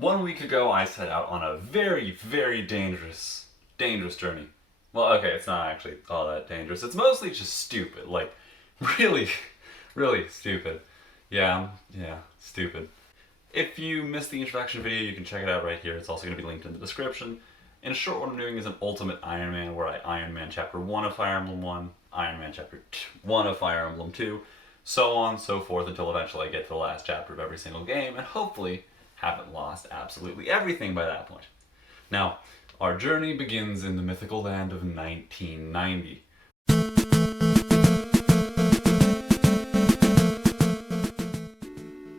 1 week ago, I set out on a very, very dangerous journey. Well, okay, it's not actually all that dangerous. It's mostly just stupid. Like, really, really stupid. Yeah, stupid. If you missed the introduction video, you can check it out right here. It's also going to be linked in the description. In short, what I'm doing is an ultimate Ironman, where I Ironman Chapter 1 of Fire Emblem 1, Ironman Chapter 1 of Fire Emblem 2, so on and so forth until eventually I get to the last chapter of every single game, and hopefully haven't lost absolutely everything by that point. Now, our journey begins in the mythical land of 1990.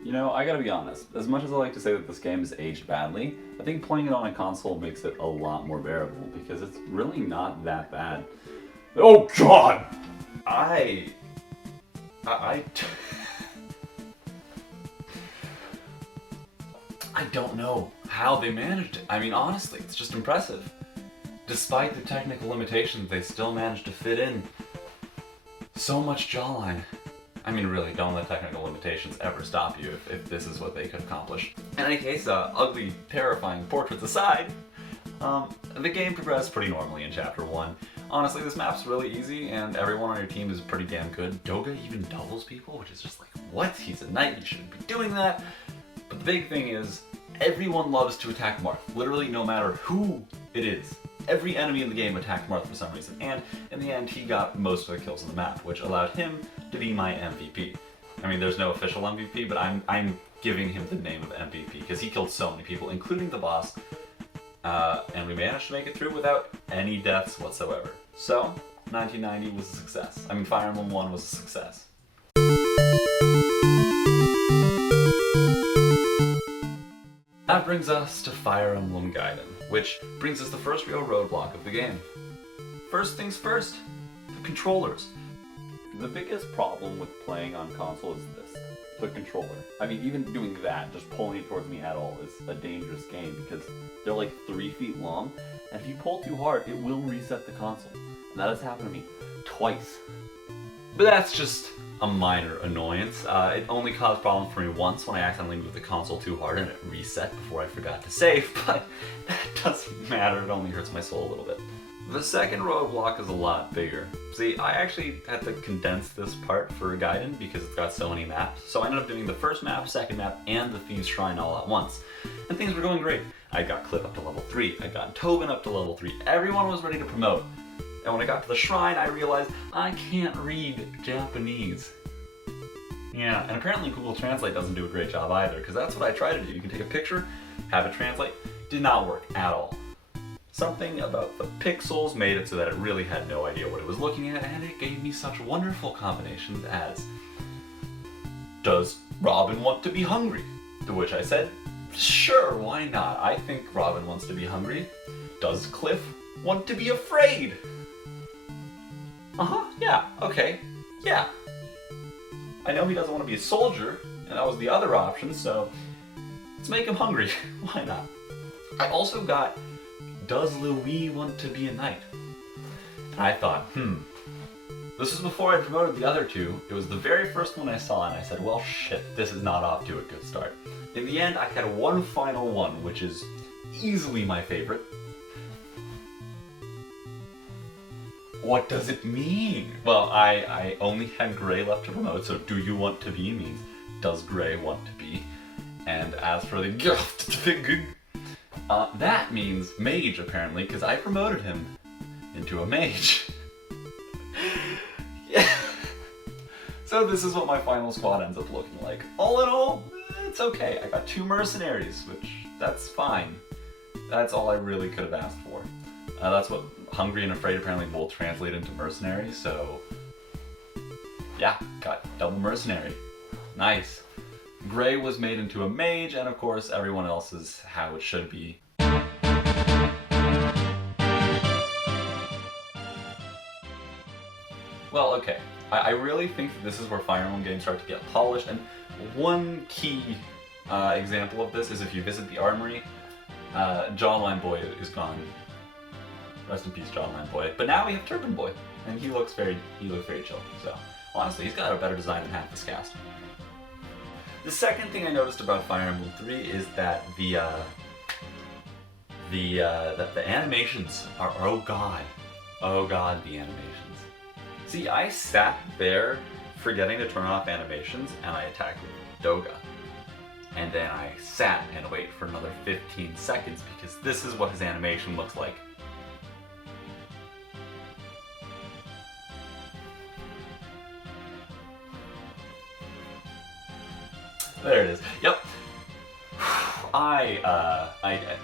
You know, I gotta be honest, as much as I like to say that this game is aged badly, I think playing it on a console makes it a lot more bearable, because it's really not that bad. Oh god! I don't know how they managed it. I mean, honestly, it's just impressive. Despite the technical limitations, they still managed to fit in so much jawline. I mean, really, don't let technical limitations ever stop you if this is what they could accomplish. In any case, ugly, terrifying portraits aside, the game progressed pretty normally in Chapter 1. Honestly, this map's really easy, and everyone on your team is pretty damn good. Doga even doubles people, which is just like, what? He's a knight, he shouldn't be doing that. But the big thing is, everyone loves to attack Marth. Literally, no matter who it is. Every enemy in the game attacked Marth for some reason, and in the end, he got most of the kills on the map, which allowed him to be my MVP. I mean, there's no official MVP, but I'm giving him the name of MVP, because he killed so many people, including the boss, and we managed to make it through without any deaths whatsoever. So, 1990 was a success. I mean, Fire Emblem 1 was a success. That brings us to Fire Emblem Gaiden, which brings us the first real roadblock of the game. First things first, the controllers. The biggest problem with playing on console is this, the controller. I mean, even doing that, just pulling it towards me at all, is a dangerous game because they're like 3 feet long, and if you pull too hard, it will reset the console. And that has happened to me twice. But that's just a minor annoyance. It only caused problems for me once when I accidentally moved the console too hard and it reset before I forgot to save, but that doesn't matter, it only hurts my soul a little bit. The second roadblock is a lot bigger. See, I actually had to condense this part for Gaiden because it's got so many maps, so I ended up doing the first map, second map, and the Thieves' Shrine all at once. And things were going great. I got Cliff up to level 3, I got Tobin up to level 3, everyone was ready to promote. And when I got to the shrine, I realized I can't read Japanese. Yeah, and apparently Google Translate doesn't do a great job either, because that's what I tried to do. You can take a picture, have it translate. Did not work at all. Something about the pixels made it so that it really had no idea what it was looking at, and it gave me such wonderful combinations as, does Robin want to be hungry? To which I said, sure, why not? I think Robin wants to be hungry. Does Cliff want to be afraid? Yeah, okay, yeah. I know he doesn't want to be a soldier, and that was the other option, so let's make him hungry. Why not? I also got, does Louis want to be a knight? And I thought, this was before I promoted the other two. It was the very first one I saw, and I said, well, shit, this is not off to a good start. In the end, I had one final one, which is easily my favorite. What does it mean? Well, I only had Gray left to promote, so do you want to be means, does Gray want to be? And as for the that means mage, apparently, because I promoted him into a mage. Yeah. So this is what my final squad ends up looking like. All in all, it's okay. I got 2 mercenaries, which, that's fine. That's all I really could have asked for. That's what Hungry and Afraid apparently both translate into mercenary, so yeah, got double mercenary. Nice. Gray was made into a mage, and of course everyone else is how it should be. Well, okay. I really think that this is where Fire Emblem games start to get polished, and one key example of this is if you visit the armory, Jawline Boy is gone. Rest in peace, Jawline Boy. But now we have Turban Boy, and he looks very chill. So honestly, he's got a better design than half this cast. The second thing I noticed about Fire Emblem 3 is that the animations are, oh god, the animations. See, I sat there forgetting to turn off animations and I attacked with Doga. And then I sat and waited for another 15 seconds because this is what his animation looks like. There it is. Yep.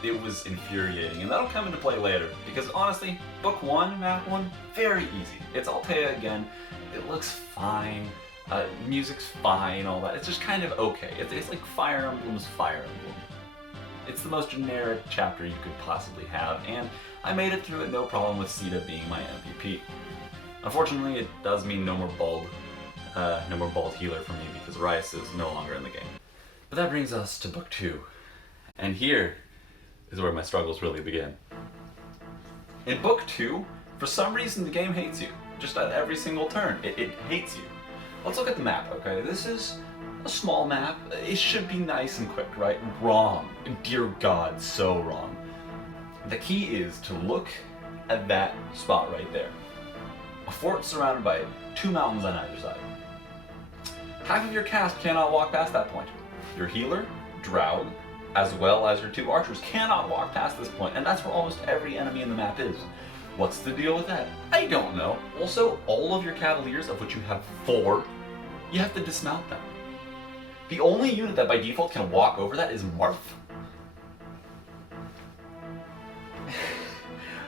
It was infuriating, and that'll come into play later, because honestly, Book 1, Map 1, very easy. It's Altea again, it looks fine, music's fine, all that. It's just kind of okay. It's like Fire Emblem's Fire Emblem. It's the most generic chapter you could possibly have, and I made it through it no problem with Sita being my MVP. Unfortunately, it does mean no more bald healer for me because Rice is no longer in the game. But that brings us to Book 2. And here is where my struggles really begin. In Book 2, for some reason the game hates you. Just at every single turn, it hates you. Let's look at the map, okay? This is a small map. It should be nice and quick, right? Wrong. Dear God, so wrong. The key is to look at that spot right there. A fort surrounded by 2 mountains on either side. Half of your cast cannot walk past that point. Your healer, Drow, as well as your 2 archers cannot walk past this point, and that's where almost every enemy in the map is. What's the deal with that? I don't know. Also, all of your cavaliers, of which you have 4, you have to dismount them. The only unit that by default can walk over that is Marth.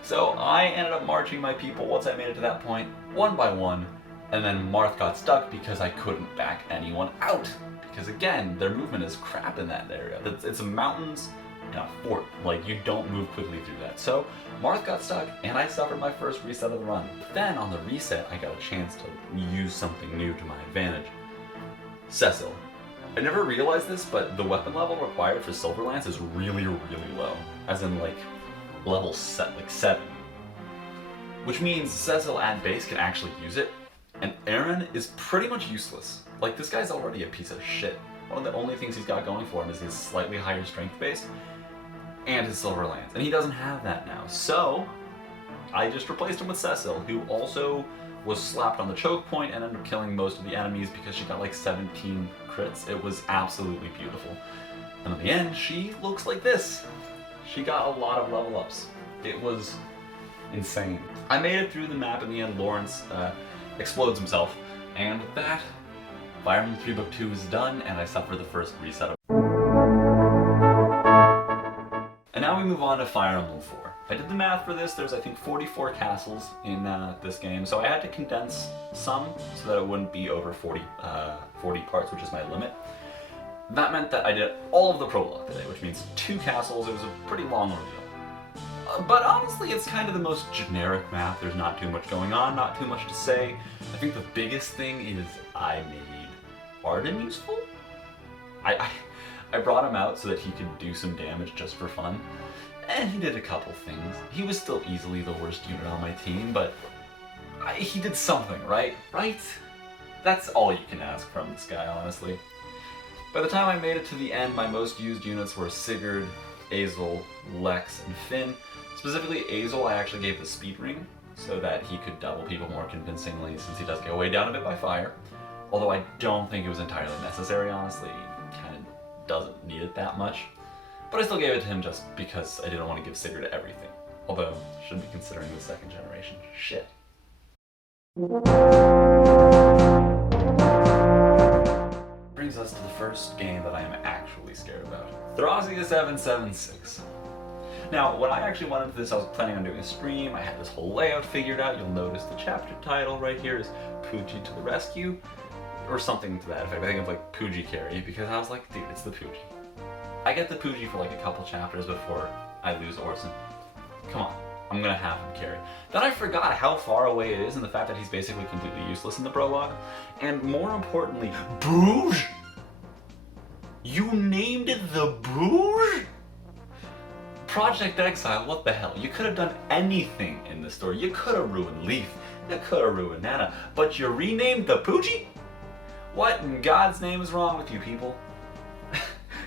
So I ended up marching my people once I made it to that point, one by one, and then Marth got stuck because I couldn't back anyone out. Because again, their movement is crap in that area. It's mountains and a fort. Like, you don't move quickly through that. So Marth got stuck, and I suffered my first reset of the run. Then on the reset, I got a chance to use something new to my advantage. Cecil. I never realized this, but the weapon level required for Silver Lance is really, really low. As in, like, level 7. Which means Cecil at base can actually use it, and Aaron is pretty much useless. Like, this guy's already a piece of shit. One of the only things he's got going for him is his slightly higher strength base and his Silver Lance, and he doesn't have that now. So I just replaced him with Cecil, who also was slapped on the choke point and ended up killing most of the enemies because she got like 17 crits. It was absolutely beautiful. And in the end, she looks like this. She got a lot of level ups. It was insane. I made it through the map. In the end, Lawrence explodes himself, and with that, Fire Emblem 3 Book 2 is done, and I suffer the first reset of. And now we move on to Fire Emblem 4. I did the math for this. There's, I think, 44 castles in this game, so I had to condense some so that it wouldn't be over 40 parts, which is my limit. That meant that I did all of the prologue today, which means 2 castles. It was a pretty long ordeal. But honestly, it's kind of the most generic map. There's not too much going on, not too much to say. I think the biggest thing is I made Arden useful? I brought him out so that he could do some damage just for fun, and he did a couple things. He was still easily the worst unit on my team, but he did something, right? Right? That's all you can ask from this guy, honestly. By the time I made it to the end, my most used units were Sigurd, Azel, Lex, and Finn. Specifically, Azel I actually gave the speed ring so that he could double people more convincingly, since he does get weighed down a bit by fire. Although I don't think it was entirely necessary, honestly. He kind of doesn't need it that much. But I still gave it to him just because I didn't want to give Sigurd everything. Although, should be considering the 2nd generation. Shit. Brings us to the first game that I am actually scared about. Thracia 776. Now, when I actually went into this, I was planning on doing a stream. I had this whole layout figured out. You'll notice the chapter title right here is Pooji to the Rescue, or something to that effect. I think it's like Pooji Carry, because I was like, dude, it's the Pooji. I get the Pooji for like a couple chapters before I lose Orson. Come on, I'm gonna have him carry. Then I forgot how far away it is, and the fact that he's basically completely useless in the prologue. And more importantly, Booge? You named it the Booge? Project Exile, what the hell? You could have done anything in the story. You could have ruined Leaf. You could have ruined Nana. But you renamed the Pooji? What in God's name is wrong with you people?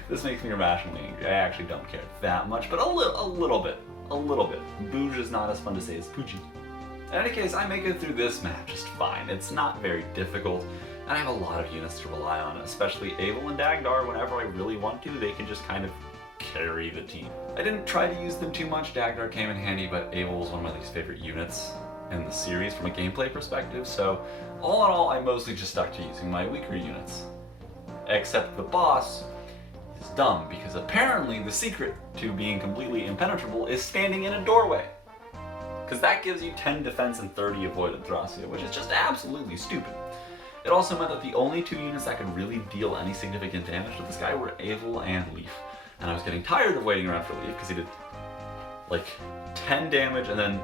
This makes me irrationally angry. I actually don't care that much, but a little bit. Bouge is not as fun to say as Poochie. In any case, I make it through this map just fine. It's not very difficult, and I have a lot of units to rely on, especially Abel and Dagdar. Whenever I really want to, they can just kind of carry the team. I didn't try to use them too much. Dagdar came in handy, but Abel was one of my least favorite units in the series from a gameplay perspective, so all in all, I mostly just stuck to using my weaker units. Except the boss is dumb, because apparently the secret to being completely impenetrable is standing in a doorway. Because that gives you 10 defense and 30 avoided Thracia, which is just absolutely stupid. It also meant that the only two units that could really deal any significant damage to this guy were Abel and Leaf. And I was getting tired of waiting around for Leaf, because he did like 10 damage, and then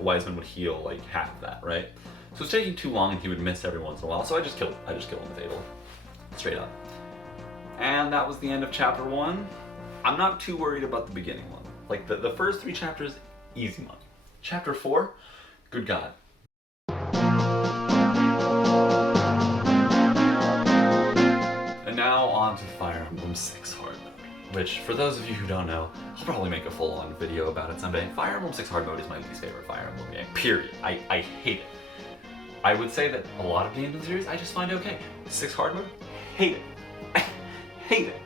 Wiseman would heal like half of that, right? So it was taking too long, and he would miss every once in a while, so I just killed him with Abel. Straight up. And that was the end of chapter 1. I'm not too worried about the beginning one. Like the first 3 chapters, easy money. Chapter 4, good God. And now on to Fire Emblem 6 hard mode, which for those of you who don't know, I'll probably make a full-on video about it someday. Fire Emblem 6 hard mode is my least favorite Fire Emblem game, period. I hate it. I would say that a lot of games in the series I just find okay. 6 hard mode, hate it. Hate it.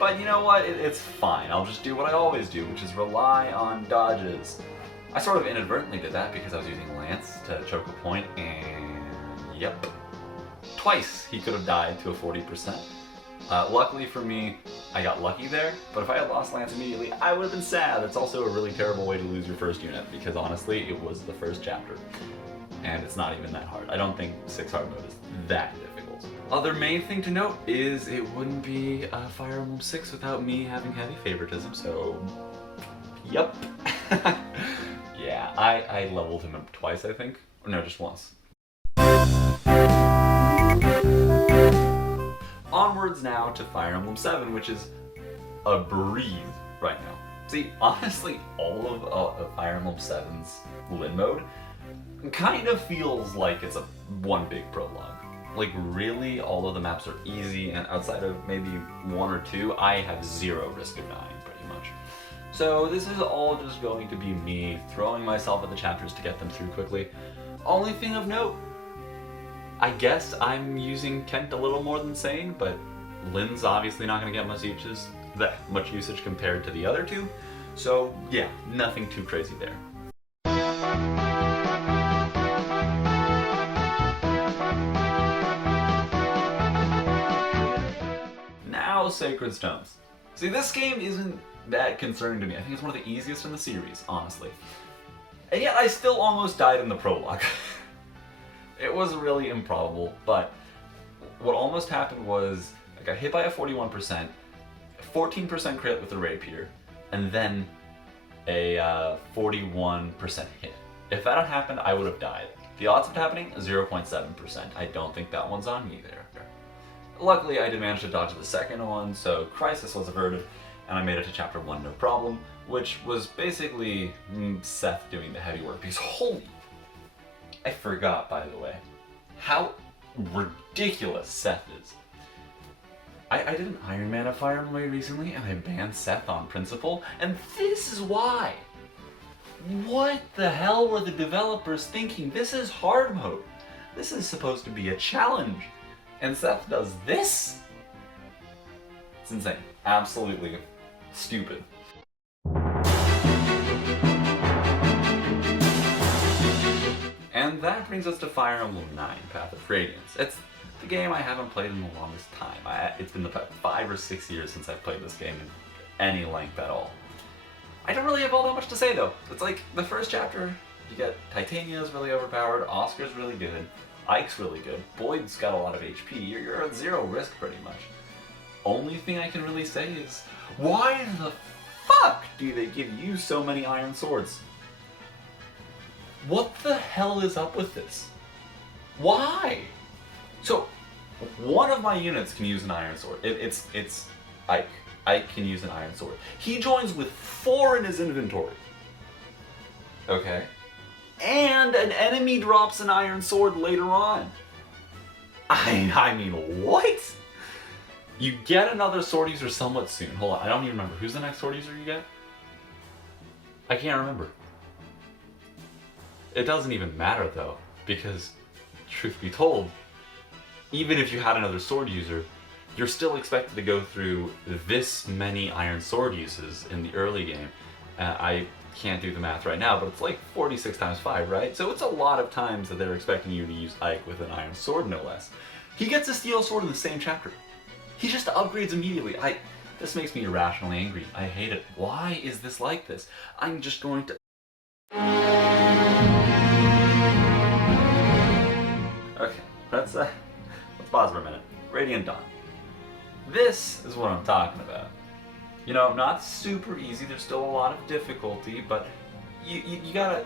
But you know what, it's fine. I'll just do what I always do, which is rely on dodges. I sort of inadvertently did that because I was using Lance to choke a point, and yep. Twice he could have died to a 40%. Luckily for me, I got lucky there, but if I had lost Lance immediately, I would have been sad. It's also a really terrible way to lose your first unit, because honestly, it was the first chapter. And it's not even that hard. I don't think 6 hard mode is that difficult. Other main thing to note is it wouldn't be Fire Emblem 6 without me having heavy favoritism, so yep. Yeah, I leveled him up twice, I think. Or no, just once. Onwards now to Fire Emblem 7, which is a breeze right now. See, honestly, all of Fire Emblem 7's Lin mode kind of feels like it's one big prologue. Like really, all of the maps are easy, and outside of maybe 1 or 2, I have 0 risk of dying, pretty much. So this is all just going to be me throwing myself at the chapters to get them through quickly. Only thing of note, I guess I'm using Kent a little more than Sane, but Lin's obviously not going to get much usage compared to the other 2. So yeah, nothing too crazy there. Now Sacred Stones. See, this game isn't that concerning to me. I think it's one of the easiest in the series, honestly. And yet I still almost died in the prologue. It was really improbable, but what almost happened was I got hit by a 41%, 14% crit with the rapier, and then a 41% hit. If that had happened, I would have died. The odds of it happening, 0.7%. I don't think that one's on me there. Luckily, I did manage to dodge the second one, so Crisis was averted, and I made it to chapter 1 no problem, which was basically Seth doing the heavy work, because holy... I forgot, by the way, how ridiculous Seth is. I did an Ironman of Fire Emblem recently, and I banned Seth on principle, and this is why. What the hell were the developers thinking? This is hard mode. This is supposed to be a challenge. And Seth does this? It's insane. Absolutely stupid. And that brings us to Fire Emblem 9, Path of Radiance. It's the game I haven't played in the longest time. It's been about 5 or 6 years since I've played this game in any length at all. I don't really have all that much to say though. It's like the first chapter, you get Titania's really overpowered, Oscar's really good, Ike's really good, Boyd's got a lot of HP, you're at 0 risk pretty much. Only thing I can really say is, why the fuck do they give you so many iron swords? What the hell is up with this? Why? So, one of my units can use an iron sword. It's Ike. Ike can use an iron sword. He joins with 4 in his inventory. Okay. And an enemy drops an iron sword later on. I mean, what? You get another sword user somewhat soon. Hold on, I don't even remember. Who's the next sword user you get? I can't remember. It doesn't even matter though, because truth be told, even if you had another sword user, you're still expected to go through this many iron sword uses in the early game. I can't do the math right now, but it's like 46 times 5, right? So it's a lot of times that they're expecting you to use Ike with an iron sword, no less. He gets a steel sword in the same chapter. He just upgrades immediately. This makes me irrationally angry. I hate it. Why is this like this? I'm just going to... Okay, let's pause for a minute. Radiant Dawn. This is what I'm talking about. You know, not super easy. There's still a lot of difficulty, but you gotta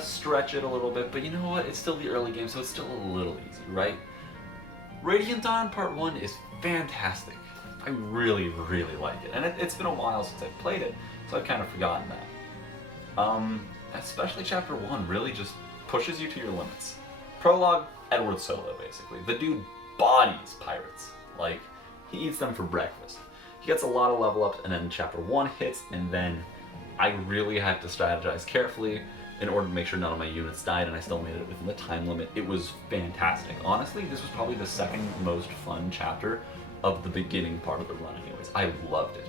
stretch it a little bit. But you know what? It's still the early game, so it's still a little easy, right? Radiant Dawn Part 1 is fantastic. I really, really like it. And it's been a while since I've played it, so I've kind of forgotten that. Especially Chapter 1 really just pushes you to your limits. Prologue, Edward Solo, basically. The dude bodies pirates. Like, he eats them for breakfast. He gets a lot of level ups, and then Chapter 1 hits, and then I really had to strategize carefully in order to make sure none of my units died, and I still made it within the time limit. It was fantastic. Honestly, this was probably the second most fun chapter of the beginning part of the run anyways. I loved it.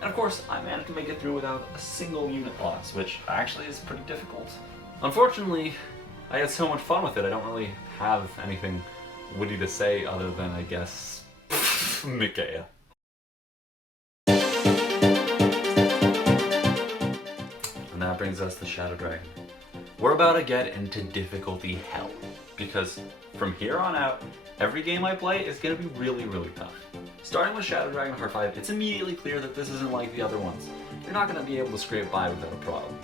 And of course, I managed to make it through without a single unit loss, which actually is pretty difficult. Unfortunately, I had so much fun with it, I don't really have anything witty to say other than, I guess, Micaiah. And that brings us to Shadow Dragon. We're about to get into difficulty hell, because from here on out, every game I play is going to be really, really tough. Starting with Shadow Dragon Part 5, it's immediately clear that this isn't like the other ones. You're not going to be able to scrape by without a problem.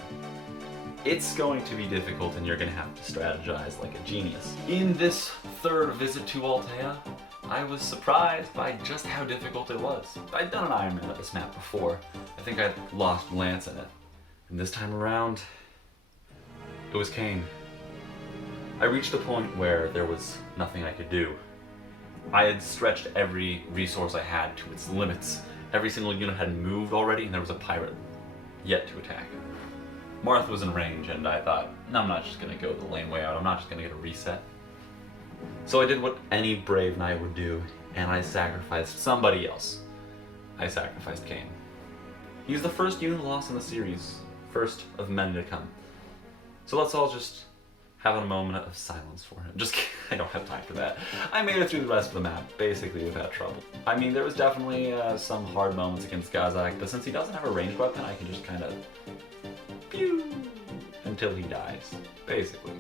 It's going to be difficult and you're going to have to strategize like a genius. In this third visit to Altea, I was surprised by just how difficult it was. I'd done an Ironman at this map before. I think I'd lost Lance in it. And this time around, it was Kane. I reached a point where there was nothing I could do. I had stretched every resource I had to its limits. Every single unit had moved already and there was a pirate yet to attack. Marth was in range and I thought, no, I'm not just going to go the lame way out. I'm not just going to get a reset. So I did what any brave knight would do, and I sacrificed somebody else. I sacrificed Kane. He's the first unit loss in the series, first of many to come. So let's all just have a moment of silence for him. Just kidding, I don't have time for that. I made it through the rest of the map, basically without trouble. I mean, there was definitely some hard moments against Gazak, but since he doesn't have a ranged weapon, I can just kind of pew until he dies, basically.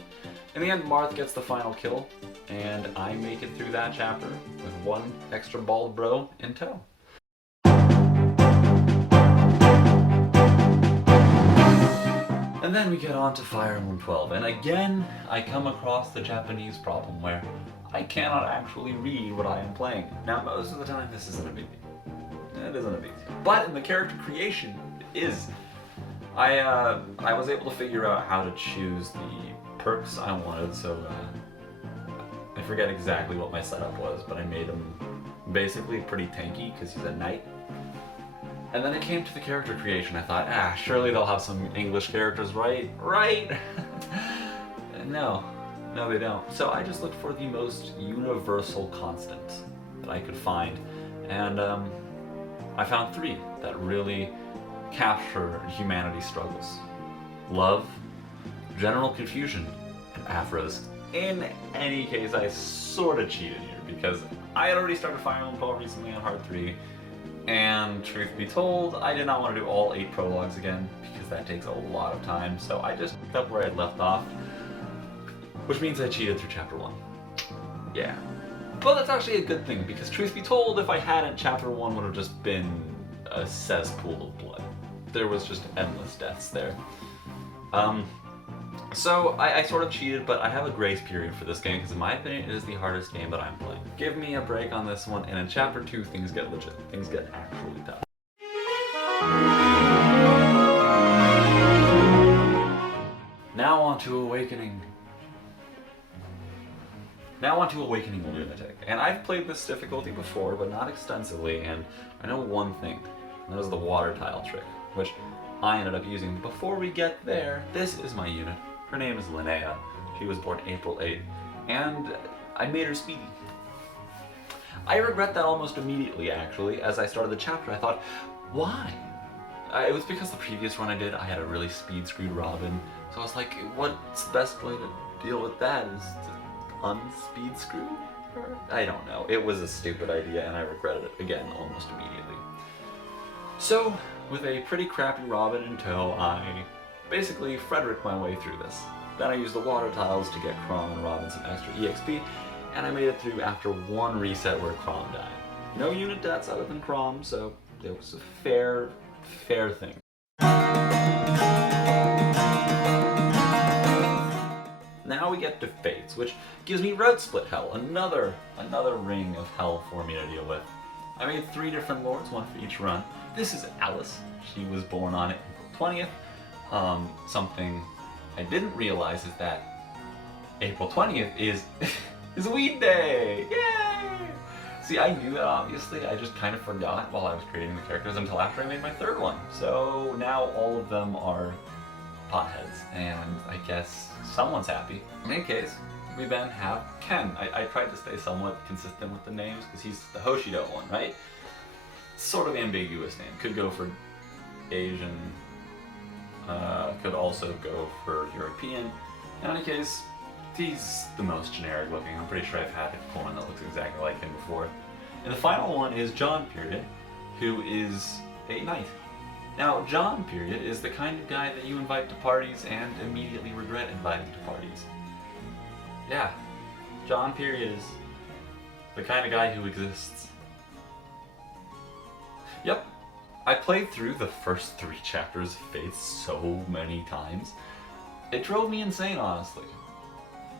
In the end, Marth gets the final kill, and I make it through that chapter with one extra bald bro in tow. And then we get on to Fire Emblem 12, and again, I come across the Japanese problem where I cannot actually read what I am playing. Now, most of the time, this isn't a big deal. It isn't a big deal. But in the character creation, it is. I was able to figure out how to choose the perks I wanted, so I forget exactly what my setup was, but I made him basically pretty tanky because he's a knight. And then it came to the character creation. I thought, surely they'll have some English characters, right? No, they don't. So I just looked for the most universal constant that I could find, and I found 3 that really capture humanity's struggles: love, general confusion, and Afros. In any case, I sort of cheated here because I had already started Fire Emblem 12 recently on Hard 3, and truth be told, I did not want to do all 8 prologues again because that takes a lot of time, so I just picked up where I left off, which means I cheated through Chapter 1. Yeah. But that's actually a good thing, because truth be told, if I hadn't, Chapter 1 would have just been a cesspool of blood. There was just endless deaths there. So I sort of cheated, but I have a grace period for this game because in my opinion it is the hardest game that I'm playing. Give me a break on this one, and in Chapter 2 things get legit. Things get actually tough. Now on to Awakening. Now on to Awakening Lunatic. And I've played this difficulty before, but not extensively, and I know one thing, and that is the water tile trick, which I ended up using. Before we get there, this is my unit. Her name is Linnea. She was born April 8th, and I made her speedy. I regret that almost immediately, actually. As I started the chapter, I thought, why? It was because the previous run I did, I had a really speed-screwed Robin, so I was like, what's the best way to deal with that? Is to unspeed screw her? I don't know. It was a stupid idea, and I regretted it again almost immediately. So, with a pretty crappy Robin in tow, I basically Frederick my way through this. Then I used the water tiles to get Chrom and Robin some extra EXP, and I made it through after one reset where Chrom died. No unit deaths other than Chrom, so it was a fair thing. Now we get to Fates, which gives me Road Split Hell, another ring of hell for me to deal with. I made 3 different lords, one for each run. This is Alice. She was born on April 20th. Something I didn't realize is that April 20th is Weed Day! Yay! See, I knew that obviously, I just kind of forgot while I was creating the characters until after I made my 3rd one. So now all of them are potheads, and I guess someone's happy. In any case, we then have Ken. I tried to stay somewhat consistent with the names because he's the Hoshido one, right? Sort of ambiguous name. Could go for Asian, could also go for European. In any case, he's the most generic looking. I'm pretty sure I've had one that looks exactly like him before. And the final one is John Period, who is a knight. Now, John Period is the kind of guy that you invite to parties and immediately regret inviting to parties. Yeah, John Period is the kind of guy who exists. Yep, I played through the first 3 chapters of Fates so many times. It drove me insane, honestly.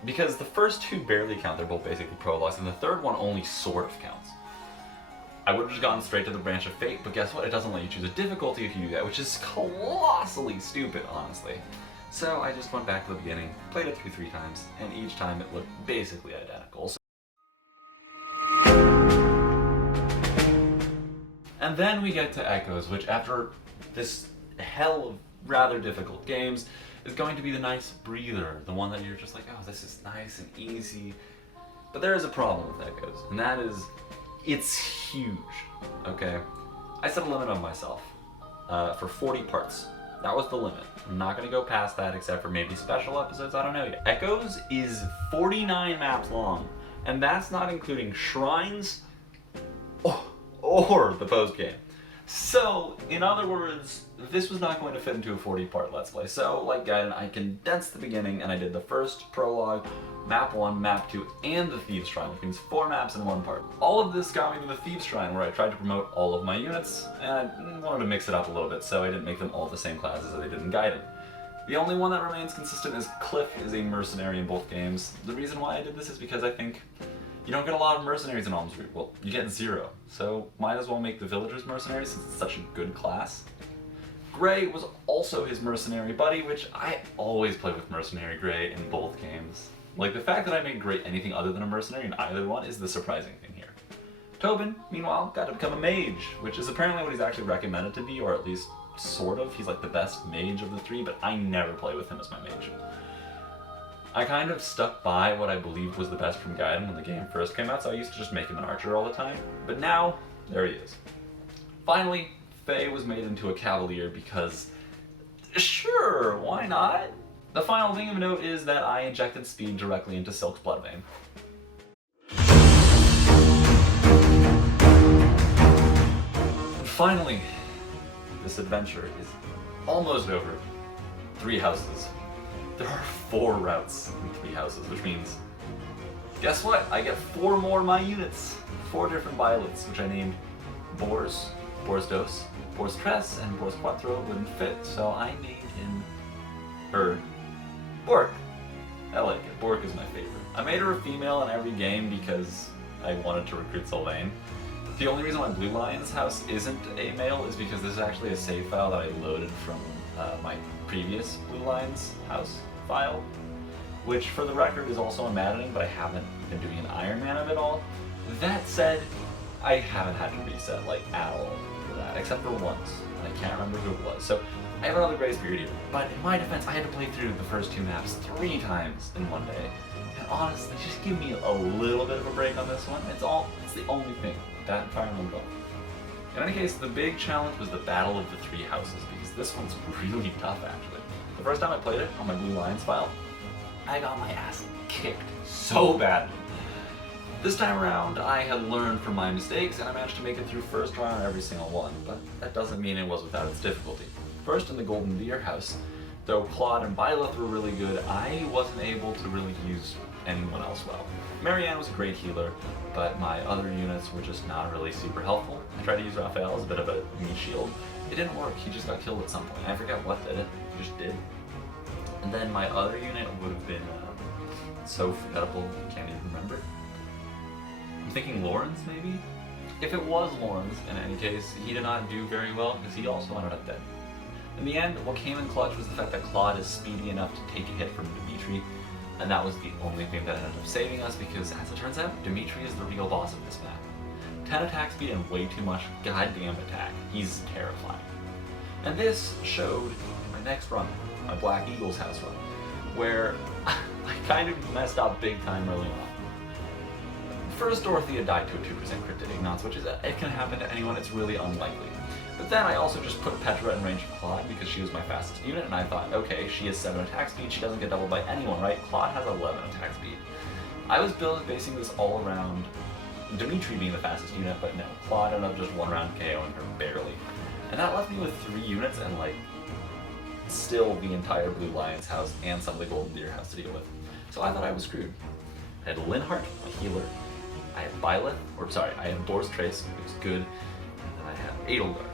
Because the first 2 barely count, they're both basically prologues, and the 3rd one only sort of counts. I would have just gone straight to the Branch of Fate, but guess what? It doesn't let you choose a difficulty if you do that, which is colossally stupid, honestly. So I just went back to the beginning, played it through 3 times, and each time it looked basically identical. And then we get to Echoes, which after this hell of rather difficult games, is going to be the nice breather, the one that you're just like, oh, this is nice and easy. But there is a problem with Echoes, and that is, it's huge, okay? I set a limit on myself for 40 parts. That was the limit. I'm not gonna go past that except for maybe special episodes, I don't know yet. Echoes is 49 maps long, and that's not including shrines or the post game. So, in other words, this was not going to fit into a 40-part Let's Play. So, like Gaiden, I condensed the beginning, and I did the first prologue, map 1, map 2, and the Thieves' Shrine, which means 4 maps in 1 part. All of this got me to the Thieves' Shrine, where I tried to promote all of my units, and I wanted to mix it up a little bit, so I didn't make them all the same classes as I did in Gaiden. The only one that remains consistent is Cliff is a mercenary in both games. The reason why I did this is because I think you don't get a lot of mercenaries in Alm's Root. Well, you get 0. So might as well make the villagers mercenaries since it's such a good class. Gray was also his mercenary buddy, which I always play with mercenary Gray in both games. Like, the fact that I made Gray anything other than a mercenary in either one is the surprising thing here. Tobin, meanwhile, got to become a mage, which is apparently what he's actually recommended to be, or at least sort of. He's like the best mage of the 3, but I never play with him as my mage. I kind of stuck by what I believed was the best from Gaiden when the game first came out, so I used to just make him an archer all the time. But now, there he is. Finally, Faye was made into a cavalier because, sure, why not? The final thing of note is that I injected speed directly into Silk's blood vein. And finally, this adventure is almost over. 3 houses. There are 4 routes in 3 houses, which means, guess what? I get 4 more of my units. 4 different violets, which I named Boars, Boars Dos, Boars Tres, and Boars Quattro wouldn't fit, so I named him Bork. I like it. Bork is my favorite. I made her a female in every game because I wanted to recruit Sylvain. The only reason why Blue Lion's house isn't a male is because this is actually a save file that I loaded from my previous Blue Lion's house file. which for the record is also maddening, but I haven't been doing an Ironman of it all. That said, I haven't had to reset like at all for that, except for once, and I can't remember who it was. So I have another grace period here. But in my defense, I had to play through the first 2 maps 3 times in one day. And honestly, just give me a little bit of a break on this one. It's the only thing. That and Fire Emblem Golf. In any case, the big challenge was the Battle of the 3 Houses, because this one's really tough actually. The first time I played it on my Blue Lions file, I got my ass kicked so badly. This time around, I had learned from my mistakes and I managed to make it through first try on every single one, but that doesn't mean it was without its difficulty. First in the Golden Deer House, though Claude and Byleth were really good, I wasn't able to really use anyone else well. Marianne was a great healer, but my other units were just not really super helpful. I tried to use Raphael as a bit of a meat shield. It didn't work, he just got killed at some point. I forgot what did it, he just did. And then my other unit would have been so forgettable, I can't even remember. I'm thinking Lawrence, maybe? If it was Lawrence, in any case, he did not do very well because he also ended up dead. In the end, what came in clutch was the fact that Claude is speedy enough to take a hit from Dimitri, and that was the only thing that ended up saving us because, as it turns out, Dimitri is the real boss of this map. 10 attack speed and way too much goddamn attack. He's terrifying. And this showed in my next run, my Black Eagles house run, where I kind of messed up big time early on. First, Dorothea died to a 2% crit to Ignots, which it can happen to anyone, it's really unlikely. But then I also just put Petra in range of Claude because she was my fastest unit, and I thought, okay, she has 7 attack speed, she doesn't get doubled by anyone, right? Claude has 11 attack speed. I was basing this all around Dimitri being the fastest unit, but no, Claude ended up just 1 round KOing her barely. And that left me with 3 units and like, still the entire Blue Lions house and some of the Golden Deer house to deal with. So I thought I was screwed. I had Linhardt, my healer, I had I had Doris Trace, who was good, and then I had Edelgard.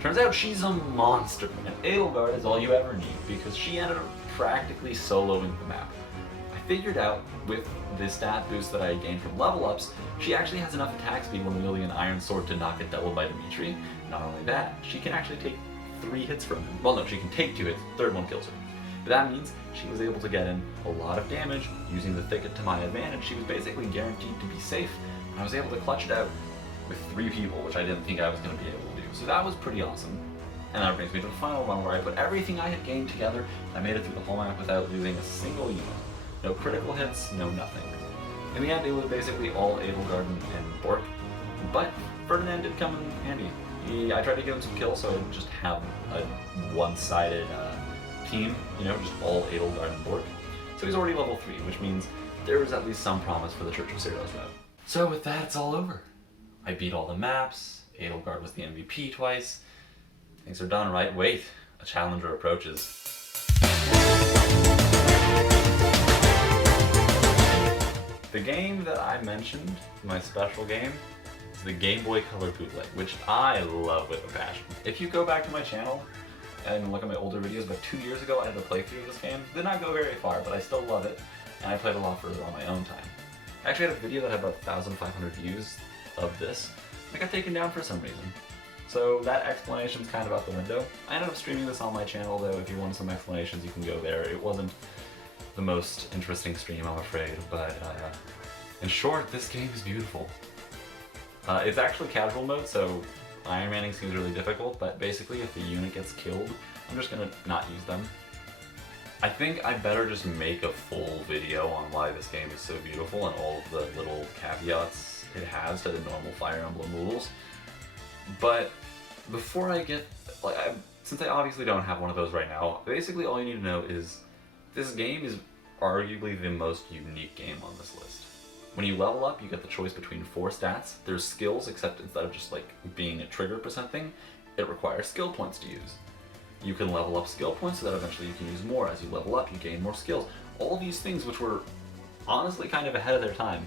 Turns out she's a monster, and Edelgard is all you ever need, because she ended up practically soloing the map. I figured out, with the stat boost that I gained from level ups, she actually has enough attack speed when wielding an iron sword to not get doubled by Dimitri. Not only that, she can actually take 3 hits from him. Well no, she can take 2 hits, the 3rd one kills her. But that means she was able to get in a lot of damage using the thicket to my advantage. She was basically guaranteed to be safe, and I was able to clutch it out with 3 people, which I didn't think I was going to be able to do. So that was pretty awesome. And that brings me to the final one where I put everything I had gained together, and I made it through the whole map without losing a single unit. No critical hits, no nothing. In the end, it was basically all Edelgard and Bork, but Ferdinand did come in handy. I tried to give him some kills so I didn't just have a one-sided team, just all Edelgard and Bork. So he's already level 3, which means there was at least some promise for the Church of Cyril's route. So with that, it's all over. I beat all the maps, Edelgard was the MVP twice. Things are done, right? Wait, a challenger approaches. The game that I mentioned, my special game, is the Game Boy Color bootleg, which I love with a passion. If you go back to my channel and look at my older videos, about 2 years ago I did a playthrough of this game. Did not go very far, but I still love it, and I played a lot further on my own time. I actually had a video that had about 1,500 views of this. It got taken down for some reason. So that explanation's kind of out the window. I ended up streaming this on my channel though. If you want some explanations, you can go there. It wasn't the most interesting stream, I'm afraid, but in short, this game is beautiful. It's actually casual mode, so Ironmaning seems really difficult, but basically if the unit gets killed, I'm just gonna not use them. I think I better just make a full video on why this game is so beautiful and all of the little caveats it has to the normal Fire Emblem rules. But before I get, since I obviously don't have one of those right now, basically all you need to know is this game is arguably the most unique game on this list. When you level up, you get the choice between 4 stats. There's skills, except instead of just being a trigger percent thing, it requires skill points to use. You can level up skill points so that eventually you can use more. As you level up, you gain more skills. All these things which were honestly kind of ahead of their time,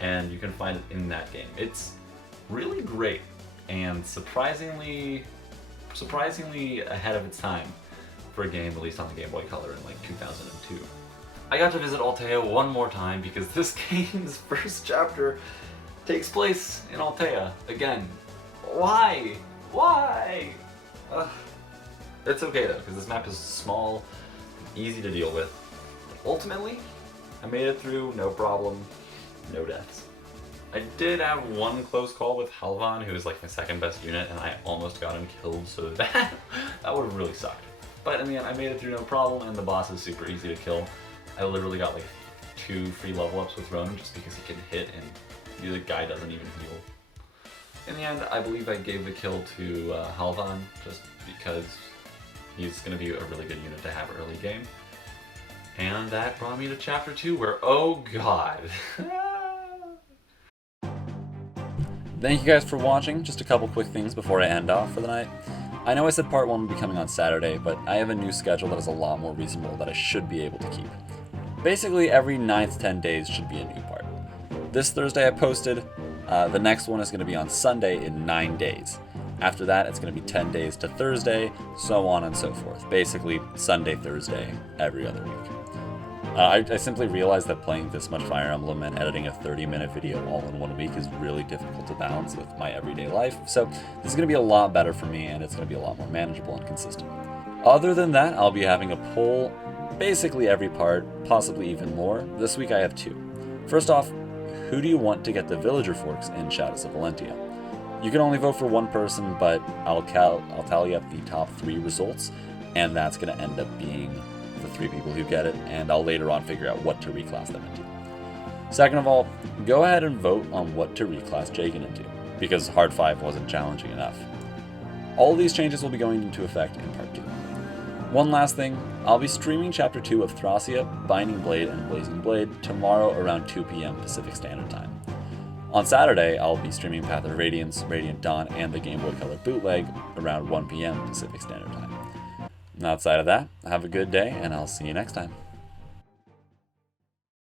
and you can find it in that game. It's really great and surprisingly ahead of its time for a game released on the Game Boy Color in 2002. I got to visit Altea one more time because this game's first chapter takes place in Altea again. Why? Why? It's okay though, because this map is small, easy to deal with. ultimately, I made it through, no problem, no deaths. I did have one close call with Halvan, who is like my second best unit, and I almost got him killed, so that would have really sucked. But in the end, I made it through no problem, and the boss is super easy to kill. I literally got like 2 free level ups with Ronan just because he can hit and the guy doesn't even heal. In the end, I believe I gave the kill to Halvan just because he's going to be a really good unit to have early game. And that brought me to Chapter 2 where, oh god. Thank you guys for watching. Just a couple quick things before I end off for the night. I know I said part 1 would be coming on Saturday, but I have a new schedule that is a lot more reasonable that I should be able to keep. Basically, every 9 to 10 days should be a new part. This Thursday I posted. The next one is going to be on Sunday in 9 days. After that, it's going to be 10 days to Thursday, so on and so forth. Basically, Sunday, Thursday, every other week. I simply realized that playing this much Fire Emblem and editing a 30-minute video all in 1 week is really difficult to balance with my everyday life, so this is going to be a lot better for me, and it's going to be a lot more manageable and consistent. Other than that, I'll be having a poll basically every part, possibly even more. This week I have 2. First off, who do you want to get the Villager Forks in Shadows of Valentia? You can only vote for one person, but I'll tally up the top 3 results, and that's going to end up being the 3 people who get it, and I'll later on figure out what to reclass them into. Second of all, go ahead and vote on what to reclass Jagan into, because Hard 5 wasn't challenging enough. All of these changes will be going into effect in Part 2. One last thing, I'll be streaming Chapter 2 of Thracia, Binding Blade, and Blazing Blade tomorrow around 2 p.m. Pacific Standard Time. On Saturday, I'll be streaming Path of Radiance, Radiant Dawn, and the Game Boy Color bootleg around 1 p.m. Pacific Standard Time. And outside of that, have a good day, and I'll see you next time.